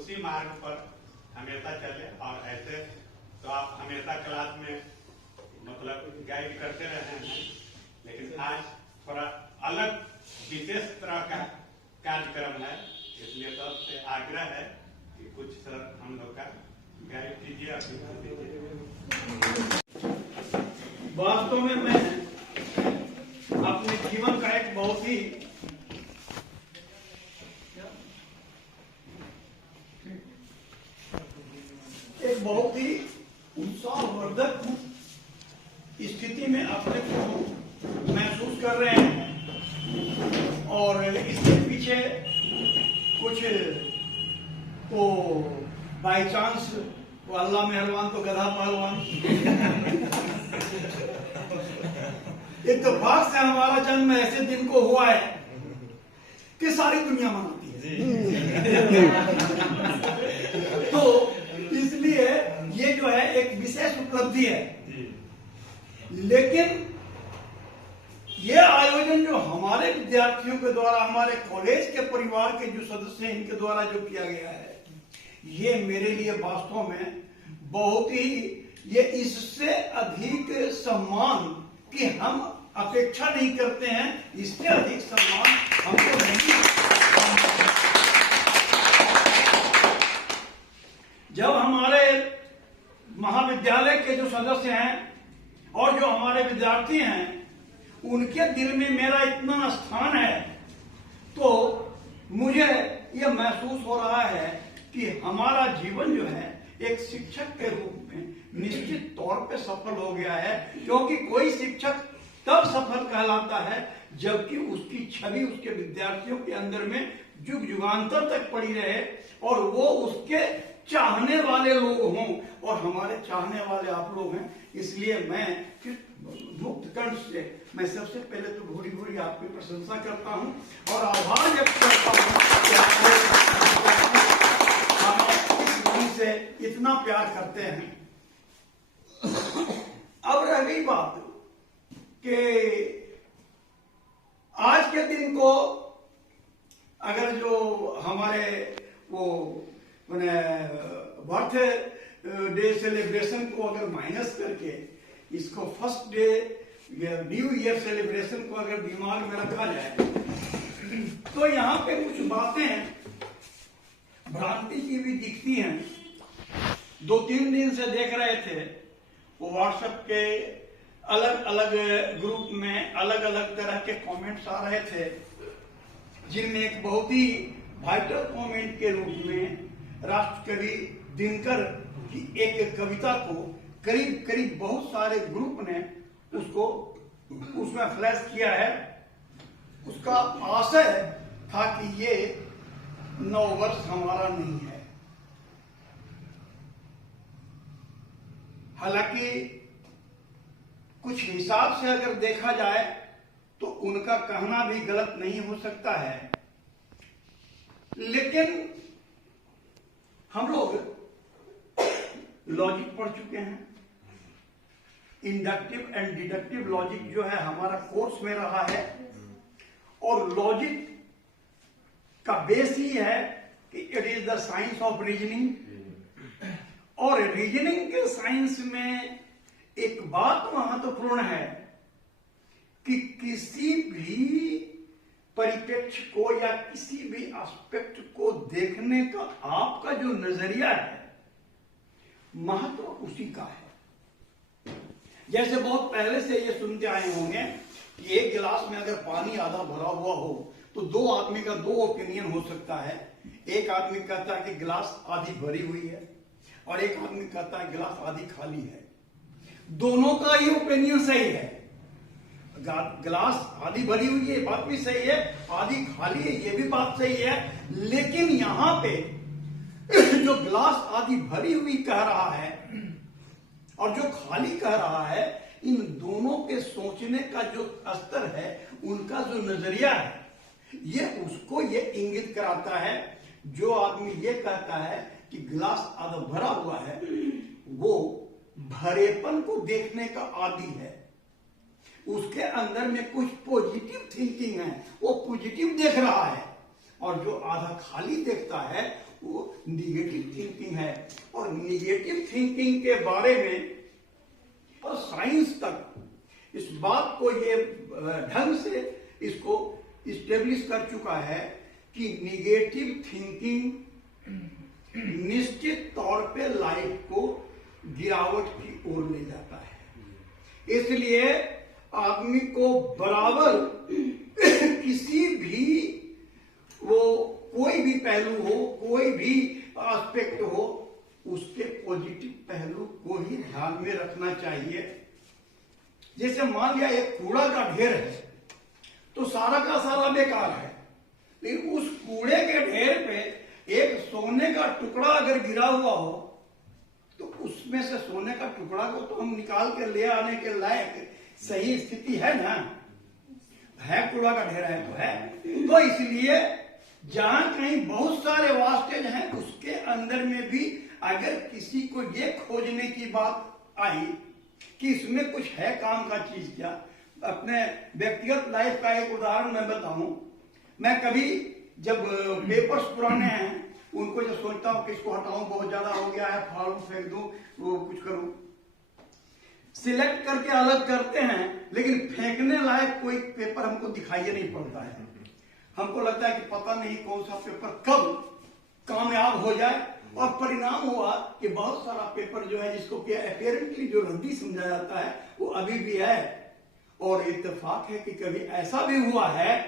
उसी मार्ग पर हमेशा चले। और ऐसे तो आप हमेशा क्लास में मतलब गाइड करते रहे हैं, लेकिन आज थोड़ा अलग विशेष तरह का कार्यक्रम है, इसलिए सबसे आग्रह है कि कुछ सर हम लोग का गाइड कीजिए। वास्तव में मैं अपने जीवन का एक बहुत ही उत्साहवर्धक स्थिति में अपने को महसूस कर रहे हैं। और इसके पीछे कुछ तो बाई चांस वो अल्लाह मेहरबान तो गधा पहलवान इत्तेफाक से हमारा जन्म ऐसे दिन को हुआ है कि सारी दुनिया मनाती है। तो इसलिए ये जो है एक विशेष उपलब्धि है। लेकिन ये आयोजन जो हमारे विद्यार्थियों के द्वारा, हमारे कॉलेज के परिवार के जो सदस्य हैं, इनके द्वारा जो किया गया है, ये मेरे लिए वास्तव में बहुत ही, ये इससे अधिक सम्मान कि हम अपेक्षा नहीं करते हैं, इससे अधिक सम्मान हमको नहीं। जब हमारे महाविद्यालय के जो सदस्य हैं और जो हमारे विद्यार्थी हैं, उनके दिल में मेरा इतना स्थान है, तो मुझे यह महसूस हो रहा है कि हमारा जीवन जो है एक शिक्षक के रूप में निश्चित तौर पे सफल हो गया है। क्योंकि कोई शिक्षक तब सफल कहलाता है जबकि उसकी छवि उसके विद्यार्थियों के अंदर में युग युगांतर तक पड़ी रहे और वो उसके चाहने वाले लोग हों, और हमारे चाहने वाले आप लोग हैं। इसलिए मैं मुक्त कंठ से मैं सबसे पहले तो भूरी भूरी आपकी प्रशंसा करता हूं और आभार व्यक्त करता हूं कि आप इस मन से इतना प्यार करते हैं। अब रह गई बात कि आज के दिन को अगर जो हमारे वो बर्थ डे सेलिब्रेशन को अगर माइनस करके इसको फर्स्ट डे या न्यू ईयर सेलिब्रेशन को अगर दिमाग में रखा जाए, तो यहाँ पे कुछ बातें भ्रांति की भी दिखती हैं। 2-3 दिन से देख रहे थे वो व्हाट्सएप के अलग अलग ग्रुप में अलग अलग तरह के कमेंट्स आ रहे थे, जिनमें एक बहुत ही वाइटल कमेंट के रूप में राष्ट्रकवि दिनकर की एक कविता को करीब करीब बहुत सारे ग्रुप ने उसको उसमें फ्लैश किया है। उसका आशय था कि ये नववर्ष हमारा नहीं है। हालांकि कुछ हिसाब से अगर देखा जाए तो उनका कहना भी गलत नहीं हो सकता है, लेकिन हम लोग लॉजिक पढ़ चुके हैं। इंडक्टिव एंड डिडक्टिव लॉजिक जो है हमारा कोर्स में रहा है, और लॉजिक का बेस ही है कि it is the science of reasoning. और रीजनिंग के साइंस में एक बात महत्वपूर्ण है कि किसी भी परिप्रेक्ष्य को या किसी भी एस्पेक्ट को देखने का आपका जो नजरिया है, महत्व उसी का है। जैसे बहुत पहले से ये सुनते आए होंगे कि एक गिलास में अगर पानी आधा भरा हुआ हो तो दो आदमी का दो ओपिनियन हो सकता है। एक आदमी कहता है कि गिलास आधी भरी हुई है और एक आदमी कहता है गिलास आधी खाली है। दोनों का ही ओपिनियन सही है। गिलास आधी भरी हुई है, ये बात भी सही है, आधी खाली है, ये भी बात सही है। लेकिन यहां पे जो गिलास आधी भरी हुई कह रहा है और जो खाली कह रहा है, इन दोनों के सोचने का जो स्तर है, उनका जो नजरिया है, ये उसको ये इंगित कराता है। जो आदमी ये कहता है कि गिलास आधा भरा हुआ है, वो भरेपन को देखने का आदी है। उसके अंदर में कुछ पॉजिटिव थिंकिंग है, वो पॉजिटिव देख रहा है। और जो आधा खाली देखता है वो निगेटिव थिंकिंग है। और निगेटिव थिंकिंग के बारे में और साइंस तक इस बात को ये ढंग से इसको इस्टेब्लिश कर चुका है कि निगेटिव थिंकिंग निश्चित तौर पे लाइफ को गिरावट की ओर ले जाता है। इसलिए आदमी को बराबर किसी भी वो कोई भी पहलू हो, कोई भी एस्पेक्ट हो, उसके पॉजिटिव पहलू को ही ध्यान में रखना चाहिए। जैसे मान लिया एक कूड़ा का ढेर है तो सारा का सारा बेकार है, लेकिन उस कूड़े के ढेर पे एक सोने का टुकड़ा अगर गिरा हुआ हो तो उसमें से सोने का टुकड़ा को तो हम निकाल के ले आने के लायक सही स्थिति है ना, है कूड़ा का ढेर है तो है। तो इसलिए जहां कहीं बहुत सारे वास्टेज हैं उसके अंदर में भी अगर किसी को ये खोजने की बात आई कि इसमें कुछ है काम का चीज क्या। अपने व्यक्तिगत लाइफ का एक उदाहरण मैं बताऊं, मैं कभी जब पेपर्स पुराने हैं उनको जो सोचता हूं कि इसको हटाऊं, बहुत ज्यादा हो गया है, फाड़ू, फेंक दूं, वो कुछ करूं, सिलेक्ट करके अलग करते हैं, लेकिन फेंकने लायक कोई पेपर हमको दिखाई नहीं पड़ता है। हमको लगता है कि पता नहीं कौन सा पेपर कब कामयाब हो जाए, और परिणाम हुआ कि बहुत सारा पेपर जो है जिसको कि अपेरेंटली जो रद्दी समझा जाता है वो अभी भी है। और इत्तेफाक है कि कभी ऐसा भी हुआ है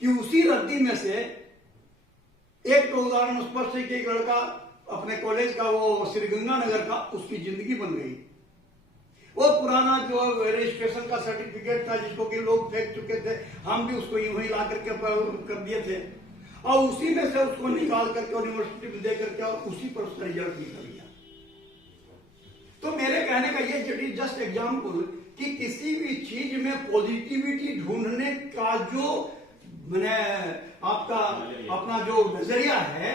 कि उसी रद्दी में से एक तो उदाहरण स्पष्ट है कि एक लड़का अपने कॉलेज का वो श्रीगंगानगर का, उसकी जिंदगी बन गई। वो पुराना जो रजिस्ट्रेशन का सर्टिफिकेट था जिसको कि लोग फेंक चुके थे, हम भी उसको यूं ही ला करके कर दिए थे, और उसी में से उसको निकाल करके यूनिवर्सिटी में दे करके और उसी पर उसका रिजल्ट निकल गया। तो मेरे कहने का ये जस्ट एग्जाम्पल कि किसी भी चीज में पॉजिटिविटी ढूंढने का जो मैंने आपका अपना जो नजरिया है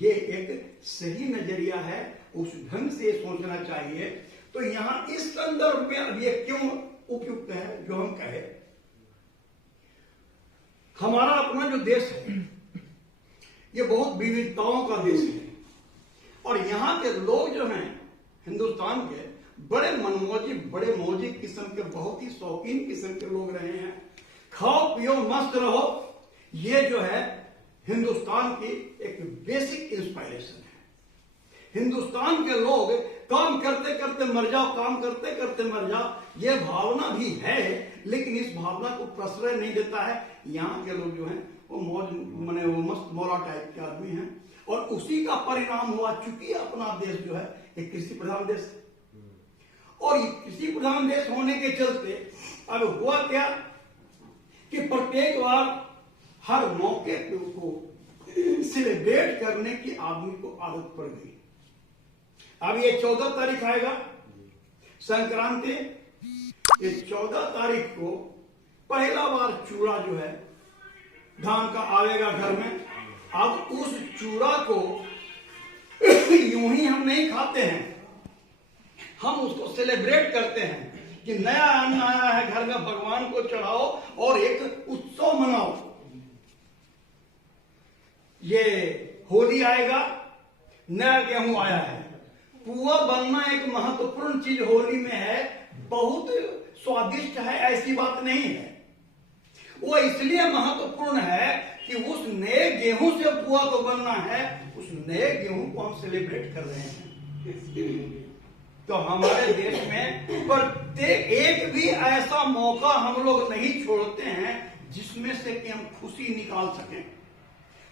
ये एक सही नजरिया है, उस ढंग से सोचना चाहिए। तो यहां इस संदर्भ में अब ये क्यों उपयुक्त है जो हम कहे, हमारा अपना जो देश है ये बहुत विविधताओं का देश है, और यहाँ के लोग जो हैं हिंदुस्तान के बड़े मनमौजी, बड़े मौजी किस्म के, बहुत ही शौकीन किस्म के लोग रहे हैं। खाओ पियो मस्त रहो, ये जो है हिंदुस्तान की एक बेसिक इंस्पायरेशन है। हिंदुस्तान के लोग काम करते करते मर जाओ, काम करते करते मर जाओ, ये भावना भी है, लेकिन इस भावना को प्रश्रय नहीं देता है। यहाँ के लोग जो हैं वो मौज मने वो मस्त मौला टाइप के आदमी हैं, और उसी का परिणाम हुआ चूंकि अपना देश जो है एक कृषि प्रधान देश है, और कृषि प्रधान देश होने के चलते अब हुआ क्या कि प्रत्येक बार हर मौके को सेलिब्रेट करने की आदमी को आदत पड़ गई। अब ये 14 तारीख आएगा संक्रांति, ये 14 तारीख को पहला बार चूड़ा जो है धान का आएगा घर में। अब उस चूड़ा को यूं ही हम नहीं खाते हैं, हम उसको सेलिब्रेट करते हैं कि नया अन्न आया है घर में, भगवान को चढ़ाओ और एक उत्सव मनाओ। ये होली आएगा, नया गेहूं आया है, पुआ बनना एक महत्वपूर्ण चीज होली में है, बहुत स्वादिष्ट है, ऐसी बात नहीं है। वो इसलिए महत्वपूर्ण है कि उस नए गेहूं से पुआ तो बनना है, उस नए गेहूं को हम सेलिब्रेट कर रहे हैं। तो हमारे देश में प्रत्येक एक भी ऐसा मौका हम लोग नहीं छोड़ते हैं जिसमें से कि हम खुशी निकाल सकें।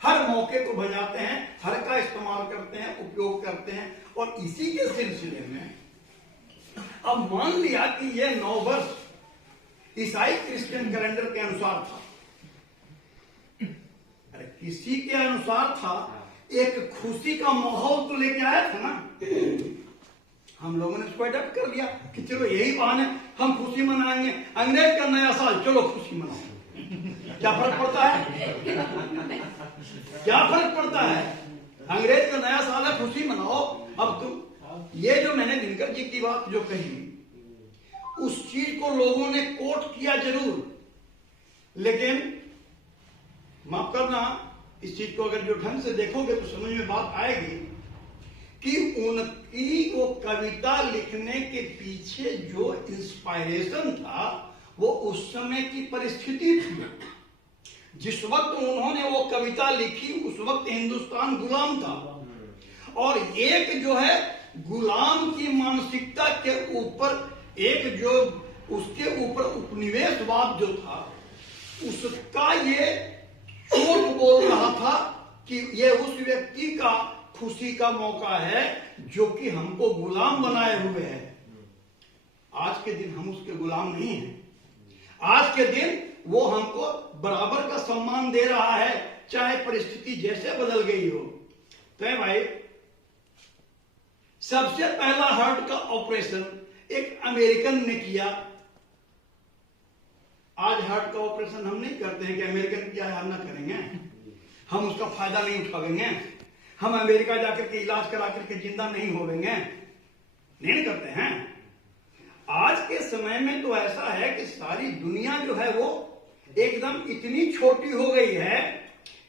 हर मौके को बजाते हैं, हर का इस्तेमाल करते हैं, उपयोग करते हैं। और इसी के सिलसिले में अब मान लिया कि यह 9 वर्ष ईसाई क्रिश्चियन कैलेंडर के अनुसार था, अरे किसी के अनुसार था, एक खुशी का माहौल तो लेके आया था ना। हम लोगों ने उसको अडॉप्ट कर लिया कि चलो यही बहाने हम खुशी मनाएंगे, अंग्रेज का नया साल, चलो खुशी मनाओ। क्या फर्क पड़ता है? क्या फर्क पड़ता है? अंग्रेज का नया साल है, खुशी मनाओ। अब तुम ये जो मैंने दिनकर जी की बात जो कही, उस चीज को लोगों ने कोट किया जरूर, लेकिन माफ करना इस चीज को अगर जो ढंग से देखोगे तो समझ में बात आएगी कि उनकी वो कविता लिखने के पीछे जो इंस्पायरेशन था वो उस समय की परिस्थिति थी। जिस वक्त उन्होंने वो कविता लिखी उस वक्त हिंदुस्तान गुलाम था, और एक जो है गुलाम की मानसिकता के ऊपर एक जो उसके ऊपर उपनिवेशवाद जो था उसका ये चोट बोल रहा था कि ये उस व्यक्ति का खुशी का मौका है जो कि हमको गुलाम बनाए हुए है। आज के दिन हम उसके गुलाम नहीं हैं। आज के दिन वो हमको बराबर का सम्मान दे रहा है, चाहे परिस्थिति जैसे बदल गई हो। तो भाई सबसे पहला हार्ट का ऑपरेशन एक अमेरिकन ने किया। आज हार्ट का ऑपरेशन हम नहीं करते हैं कि अमेरिकन किया है हम ना करेंगे, हम उसका फायदा नहीं उठावेंगे, हम अमेरिका जाकर के इलाज करा करके जिंदा नहीं होवेंगे, नहीं करते हैं। आज के समय में तो ऐसा है कि सारी दुनिया जो है वो एकदम इतनी छोटी हो गई है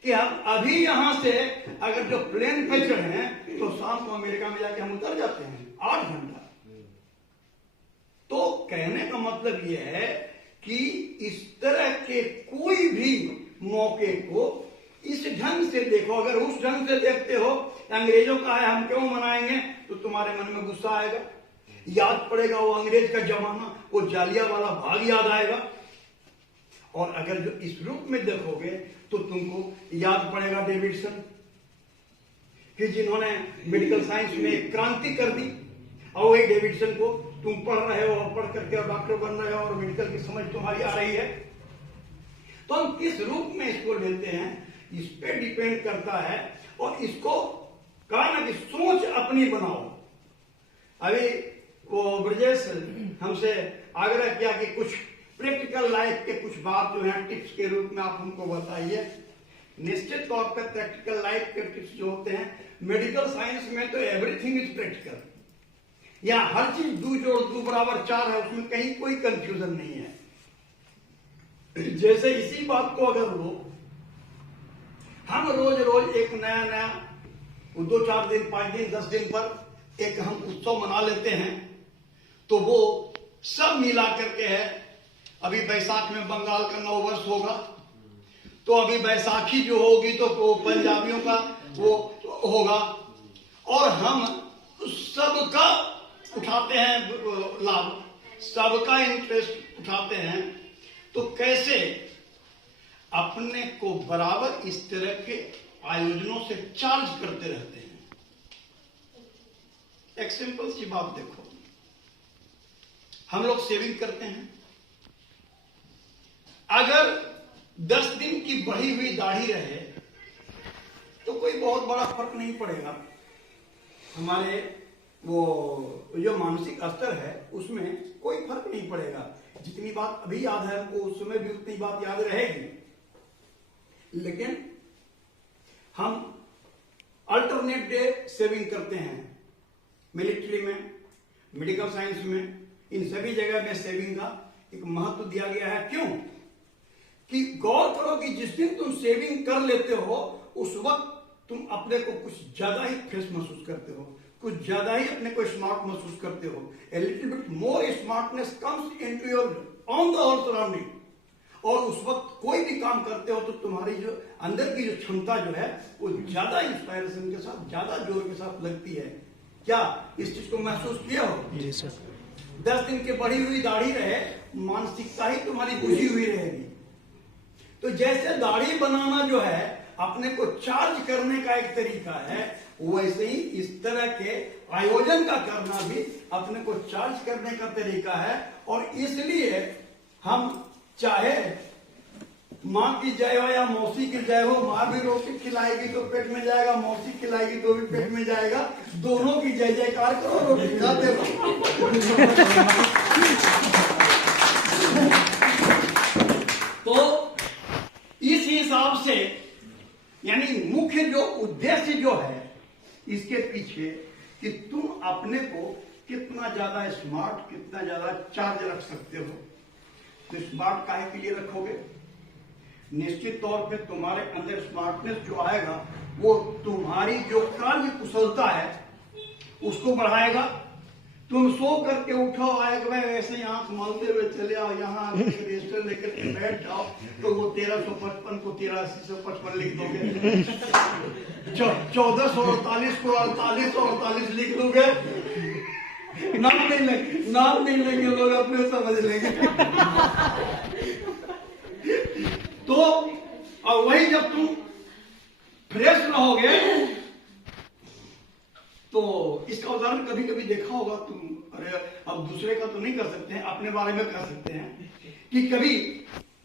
कि हम अभी यहां से अगर जो प्लेन पे चढ़े तो शाम को अमेरिका में जाके हम उतर जाते हैं 8 घंटा। तो कहने का मतलब यह है कि इस तरह के कोई भी मौके को इस ढंग से देखो। अगर उस ढंग से देखते हो अंग्रेजों का है हम क्यों मनाएंगे, तो तुम्हारे मन में गुस्सा आएगा, याद पड़ेगा वो अंग्रेज का जमाना, वो जालियांवाला बाग याद आएगा। और अगर जो इस रूप में देखोगे तो तुमको याद पड़ेगा डेविडसन, कि जिन्होंने मेडिकल साइंस में क्रांति कर दी। और वही डेविडसन को तुम पढ़ रहे हो और पढ़ करके और डॉक्टर बन रहे हो और मेडिकल की समझ तुम्हारी आ रही है। तो हम किस रूप में इसको लेते हैं इस पे डिपेंड करता है। और इसको कहा ना कि सोच अपनी बनाओ। अभी वो ब्रजेश हमसे आग्रह किया कि कुछ प्रैक्टिकल लाइफ के कुछ बात जो है टिप्स के रूप में आप हमको बताइए। निश्चित तौर पर प्रैक्टिकल लाइफ के टिप्स जो होते हैं, मेडिकल साइंस में तो एवरीथिंग इज प्रैक्टिकल, या हर चीज 2 जोड़ 2 बराबर 4 है, उसमें कहीं कोई कंफ्यूजन नहीं है। जैसे इसी बात को अगर हम रोज रोज एक नया 2-4 दिन 5 दिन 10 दिन पर एक हम उत्सव मना लेते हैं, तो वो सब मिला करके है। अभी बैसाख में बंगाल का 9 वर्ष होगा, तो अभी बैसाखी जो होगी तो पंजाबियों का वो होगा, और हम सबका उठाते हैं लाभ, सबका इंटरेस्ट उठाते हैं। तो कैसे अपने को बराबर इस तरह के आयोजनों से चार्ज करते रहते हैं। एक सिंपल सी बात देखो, हम लोग सेविंग करते हैं। अगर 10 दिन की बढ़ी हुई दाढ़ी रहे तो कोई बहुत बड़ा फर्क नहीं पड़ेगा। हमारे वो जो मानसिक स्तर है उसमें कोई फर्क नहीं पड़ेगा। जितनी बात अभी याद है हमको उस समय भी उतनी बात याद रहेगी। लेकिन हम अल्टरनेट डे सेविंग करते हैं। मिलिट्री में, मेडिकल साइंस में, इन सभी जगह में सेविंग का एक महत्व दिया गया है। क्यों? कि गौर करो कि जिस दिन तुम सेविंग कर लेते हो उस वक्त तुम अपने को कुछ ज्यादा ही फ्रेश महसूस करते हो, कुछ ज्यादा ही अपने को स्मार्ट महसूस करते हो। A little bit more smartness comes into your on the all surrounding. और उस वक्त कोई भी काम करते हो तो तुम्हारी जो अंदर की जो क्षमता जो है वो ज्यादा इंस्पायरेशन के साथ, ज्यादा जोर के साथ लगती है। क्या इस चीज को महसूस किया हो? जी सर। 10 दिन की बढ़ी हुई दाढ़ी रहे, मानसिकता ही तुम्हारी बुझी हुई रहेगी। तो जैसे दाढ़ी बनाना जो है अपने को चार्ज करने का एक तरीका है, वैसे ही इस तरह के आयोजन का करना भी अपने को चार्ज करने का तरीका है। और इसलिए हम चाहे माँ की जय हो या मौसी की जय हो, माँ भी रोटी खिलाएगी तो पेट में जाएगा, मौसी खिलाएगी तो भी पेट में जाएगा, दोनों की जय जयकार करो, रोटी खाते रहो। तो इस हिसाब से यानी मुख्य जो उद्देश्य जो है इसके पीछे कि तुम अपने को कितना ज्यादा स्मार्ट, कितना ज्यादा चार्ज रख सकते हो। तो स्मार्ट काहे के लिए रखोगे? निश्चित तौर पे तुम्हारे अंदर स्मार्टनेस जो आएगा वो तुम्हारी जो कार्य कुशलता है उसको बढ़ाएगा। तुम सो करके उठो आएगा वैसे आंख मालते हुए चले आओ, यहाँ रजिस्टर लेकर के बैठ जाओ तो वो 1355 को 8355 लिख दोगे, 1448 को 4848 लिख दोगे। नाम नहीं लेंगे लोग, अपने समझ लेंगे। तो और वही जब तुम फ्रेश रहोगे तो इसका उदाहरण कभी कभी देखा होगा तुम, अरे अब दूसरे का तो नहीं कर सकते हैं, अपने बारे में कर सकते हैं कि कभी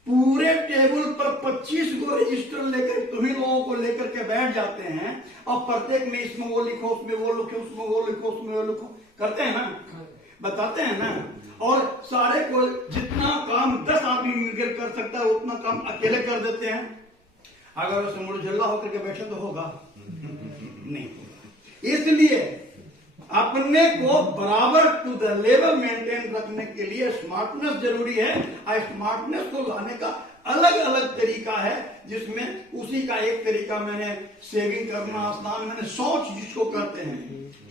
पूरे टेबल पर 25 गो रजिस्टर लेकर तुम्ही लोगों को लेकर के बैठ जाते हैं और प्रत्येक में इसमें वो लिखो, उसमें वो लिखो, उसमें वो लिखो, उसमें वो लिखो, करते हैं ना, बताते हैं ना। और सारे को जितना काम 10 आदमी मिलकर कर सकता है उतना काम अकेले कर देते हैं। अगर वो मुड़झल्ला होकर के बैठे तो होगा नहीं होगा। इसलिए अपने को बराबर टू द लेवल मेंटेन रखने के लिए स्मार्टनेस जरूरी है। और स्मार्टनेस को लाने का अलग अलग तरीका है, जिसमें उसी का एक तरीका मैंने सेविंग करना, स्नान, मैंने शौच जिसको कहते हैं,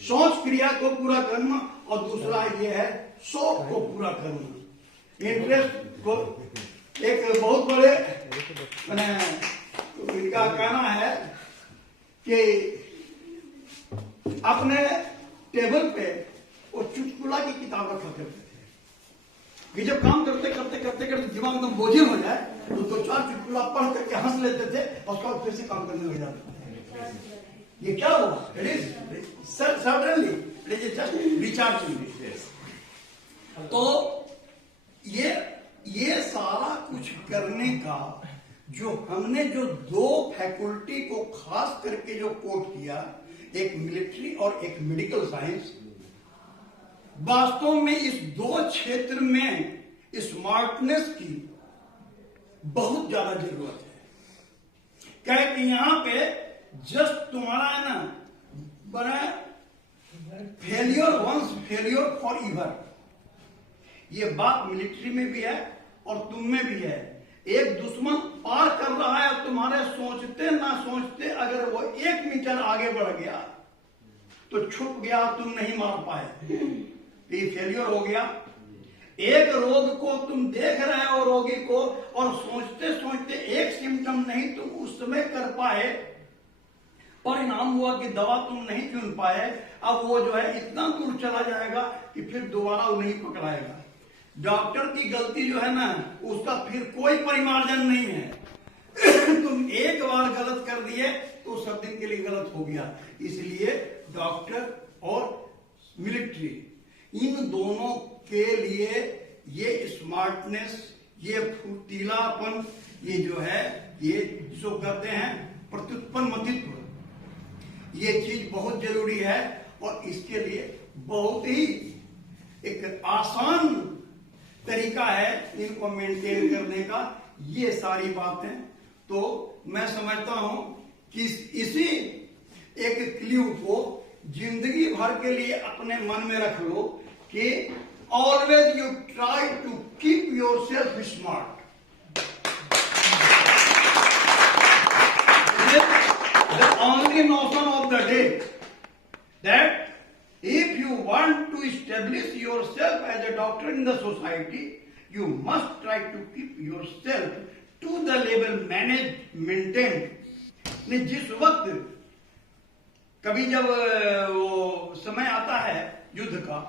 शौच क्रिया को पूरा करना, और दूसरा ये है शौक को पूरा करना, इंटरेस्ट को। एक बहुत बड़े इनका कहना है कि अपने टेबल पे वो चुटकुला की किताब रखा करते थे कि जब काम करते करते करते करते दिमाग एकदम बोझिल हो जाए तो 2-4 चुटकुला पढ़ करके हंस लेते थे और उसका फिर से काम करने लग जाते थे। ये क्या हुआ? It is suddenly it is just recharging. तो ये सारा कुछ करने का जो हमने जो 2 फैकल्टी को खास करके जो कोट किया, एक मिलिट्री और एक मेडिकल साइंस, वास्तव में इस 2 क्षेत्र में स्मार्टनेस की बहुत ज्यादा जरूरत है। क्या है कि यहां पे जस्ट तुम्हारा है ना बना failure once failure forever, ये बात मिलिट्री में भी है और तुम में भी है। एक दुश्मन पार कर रहा है, तुम्हारे सोचते ना सोचते अगर वो 1 मीटर आगे बढ़ गया तो छुप गया, तुम नहीं मार पाए, ये फेलियर हो गया। एक रोग को तुम देख रहे हो रोगी को, और सोचते सोचते एक सिम्टम नहीं तुम उस समय कर पाए, परिणाम हुआ कि दवा तुम नहीं चुन पाए। अब वो जो है इतना दूर चला जाएगा कि फिर दोबारा वो नहीं पकड़ाएगा। डॉक्टर की गलती जो है ना, उसका फिर कोई परिमार्जन नहीं है। तुम एक बार गलत कर दिए तो सब दिन के लिए गलत हो गया। इसलिए डॉक्टर और मिलिट्री, इन दोनों के लिए ये स्मार्टनेस, ये फुर्तीलापन, ये जो है ये जो कहते हैं प्रत्युत्पन्नमतित्व, ये चीज बहुत जरूरी है। और इसके लिए बहुत ही एक आसान तरीका है इनको मेंटेन करने का। ये सारी बातें तो मैं समझता हूं कि इसी एक क्ल्यू को जिंदगी भर के लिए अपने मन में रख लो कि always you try to keep yourself smart. The only notion of the day that if you want to establish yourself as a doctor in the society, you must try to keep yourself to the level managed, maintained। जिस वक्त कभी जब वो समय आता है युद्ध का,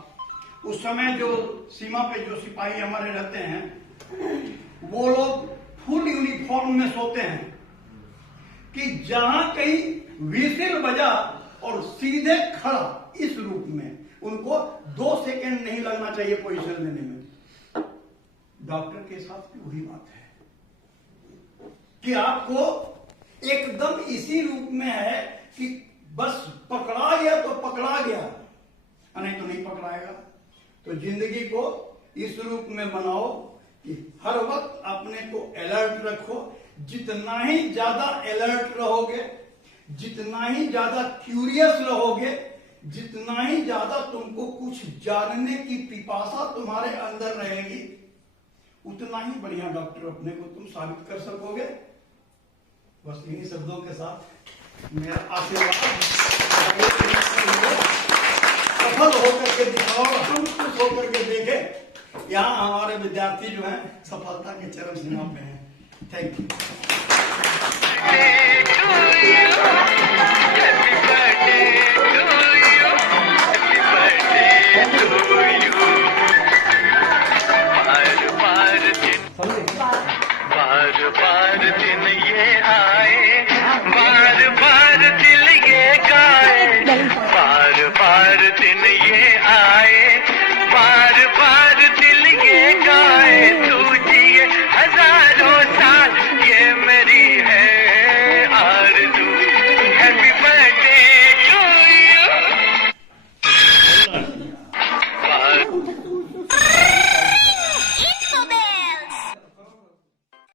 उस समय जो सीमा पे जो सिपाही हमारे रहते हैं वो लोग फुल यूनिफॉर्म में सोते हैं कि जहां कहीं व्हिसिल बजा और सीधे खड़ा, इस रूप में उनको 2 सेकंड नहीं लगना चाहिए पोजीशन लेने में। डॉक्टर के साथ भी वही बात है कि आपको एकदम इसी रूप में है कि बस पकड़ा गया तो पकड़ा गया, नहीं तो नहीं पकड़ाएगा। तो जिंदगी को इस रूप में बनाओ कि हर वक्त अपने को अलर्ट रखो। जितना ही ज्यादा अलर्ट रहोगे, जितना ही ज्यादा क्यूरियस रहोगे, जितना ही ज्यादा तुमको कुछ जानने की पिपासा तुम्हारे अंदर रहेगी, उतना ही बढ़िया डॉक्टर अपने को तुम साबित कर सकोगे। बस इन्हीं शब्दों के साथ मेरा आशीर्वाद सफल होकर के दिखाओ, हम खुश होकर के देखें। यहाँ हमारे विद्यार्थी जो हैं सफलता के चरम सीमा पे हैं। Thank you. बार बार दिन ये